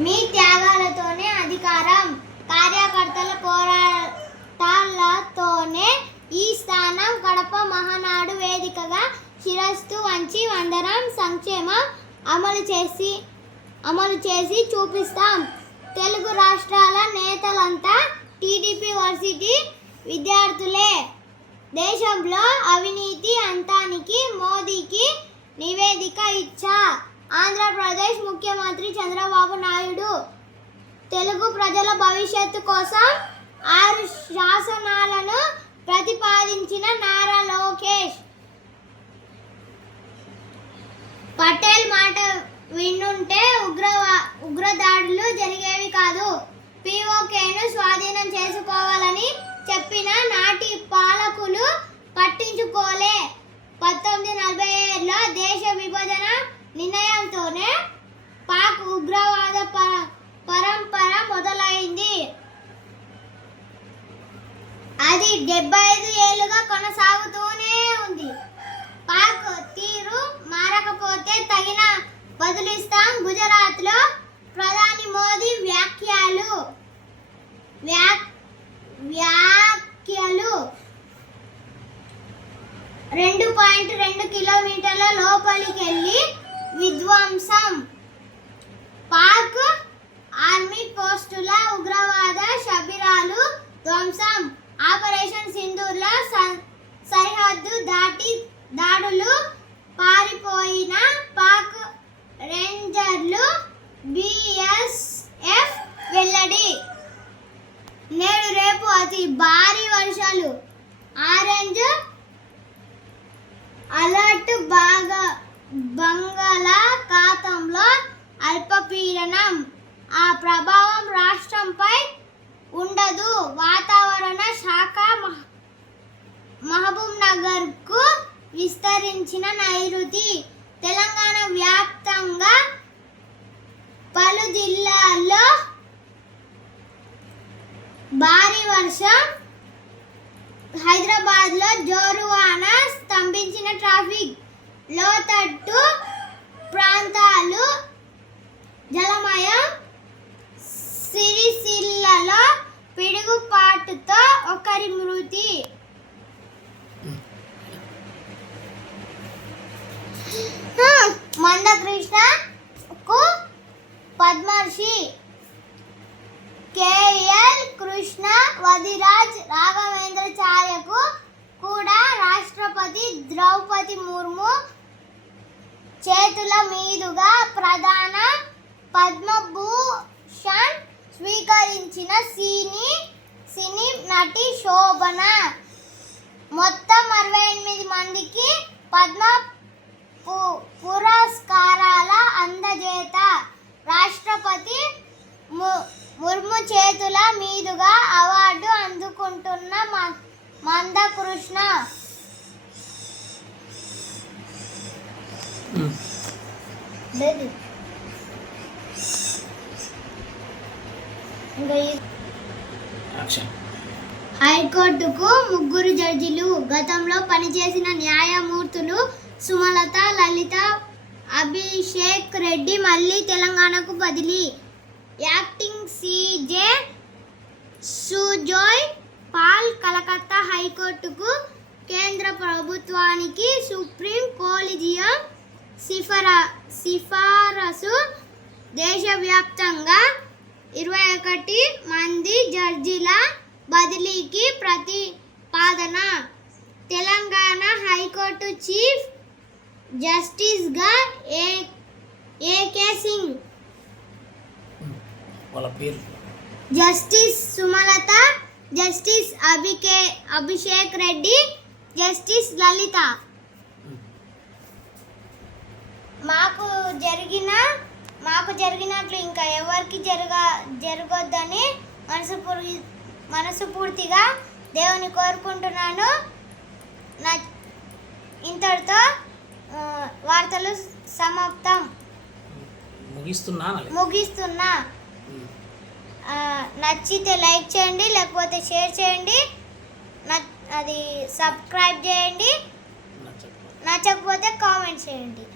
మీ త్యాగాలతోనే అధికారం, కార్యకర్తల పోరాటాలతోనే ఈ స్థానం. కడప మహానాడు వేదికగా శిరస్సు వంచి వందనం సంక్షేమం అమలు చేసి చూపిస్తాం. తెలుగు రాష్ట్రాల నేతలంతా టీడీపీ వర్సిటీ విద్యార్థులే. దేశంలో అవినీతి అంతానికి మోదీకి నివేదిక ఇచ్చా. ఆంధ్రప్రదేశ్ ముఖ్యమంత్రి చంద్రబాబు నాయుడు. తెలుగు ప్రజల భవిష్యత్తు కోసం 6 శాసనాలను ప్రతిపాదించిన నారా లోకేష్. పటేల్ మాట వినుంటే ఉగ్రదాడులు జరిగేవి కాదు. పీఓకేను స్వాధీనం చేసుకోవాలని చెప్పిన నాటి పాలకులు పట్టించుకోలే. 1947లో దేశ విభజన నిర్ణయంతోనే పాక్ ఉగ్రవాద పరంపర మొదలైంది. అది 75 ఏళ్లుగా కొనసాగుతూనే ఉంది. పాక్ తీరు మారకపోతే తగిన బదులిస్తాం. గుజరాత్లో ప్రధాని మోదీ వ్యాఖ్యలు 2.2 కిలోమీటర్ల లోపలికెళ్లి విధ్వంసం. పాక్ ఆర్మీ పోస్టుల ఉగ్రవాద శిబిరాలు ధ్వంసం. ఆపరేషన్ సింధూర్లో సరిహద్దు దాటి దాడులు. పారిపోయిన పాక్ రేంజర్లు. బీఎస్ఎఫ్ వెల్లడి. నేడు రేపు అతి భారీ వర్షాలు. Orange alert. బంగాళాఖాతంలో అల్పపీడనం. ఆ ప్రభావం రాష్ట్రంపై ఉండదు. వాతావరణ శాఖ మహబూబ్ నగర్కు విస్తరించిన నైరుతి. తెలంగాణ వ్యాప్తంగా పలు జిల్లాల్లో భారీ వర్షం. హైదరాబాద్లో జోరువాన స్తంభించిన ట్రాఫిక్. లోతట్టు ప్రాంతాలు జలమయం. సిరిసిల్లలో పిడుగుపాటుతో ఒకరి మృతి. మందకృష్ణకు పద్మశ్రీ. కేఎల్ కృష్ణ, వదిరాజ్, రాఘవేంద్రాచార్యకు కూడా రాష్ట్రపతి ద్రౌపది ముర్ము చేతుల మీదుగా ప్రధాన పద్మభూషణ్ స్వీకరించిన సినీ నటి శోభన. మొత్తం 68 మందికి పద్మ పురస్కారాల అందజేత. రాష్ట్రపతి ముర్ము చేతుల మీదుగా అవార్డు అందుకుంటున్న మందకృష్ణ. హైకోర్టుకు 3 జడ్జిలు. గతంలో పనిచేసిన న్యాయమూర్తులు సుమలత, లలిత, అభిషేక్ రెడ్డి మళ్ళీ తెలంగాణకు బదిలీ. Acting CJ Sujoy Paul Calcutta హైకోర్టుకు. కేంద్ర ప్రభుత్వానికి సుప్రీం కొలీజియం సిఫారసు. దేశవ్యాప్తంగా 21 మంది జడ్జిల బదిలీకి ప్రతిపాదన. Telangana high court chief జస్టిస్గా AK Singh, justice Sumalatha, justice Abhishek Reddy, justice లలిత. మాకు జరిగినట్లు ఇంకా ఎవరికి జరగొద్దని మనస్ఫూర్తిగా దేవుని కోరుకుంటున్నాను. ఇంతటితో వార్తలు సమాప్తం. ముగిస్తున్నా. నచ్చితే లైక్ చేయండి, లేకపోతే షేర్ చేయండి, అది సబ్స్క్రైబ్ చేయండి, నచ్చకపోతే కామెంట్ చేయండి.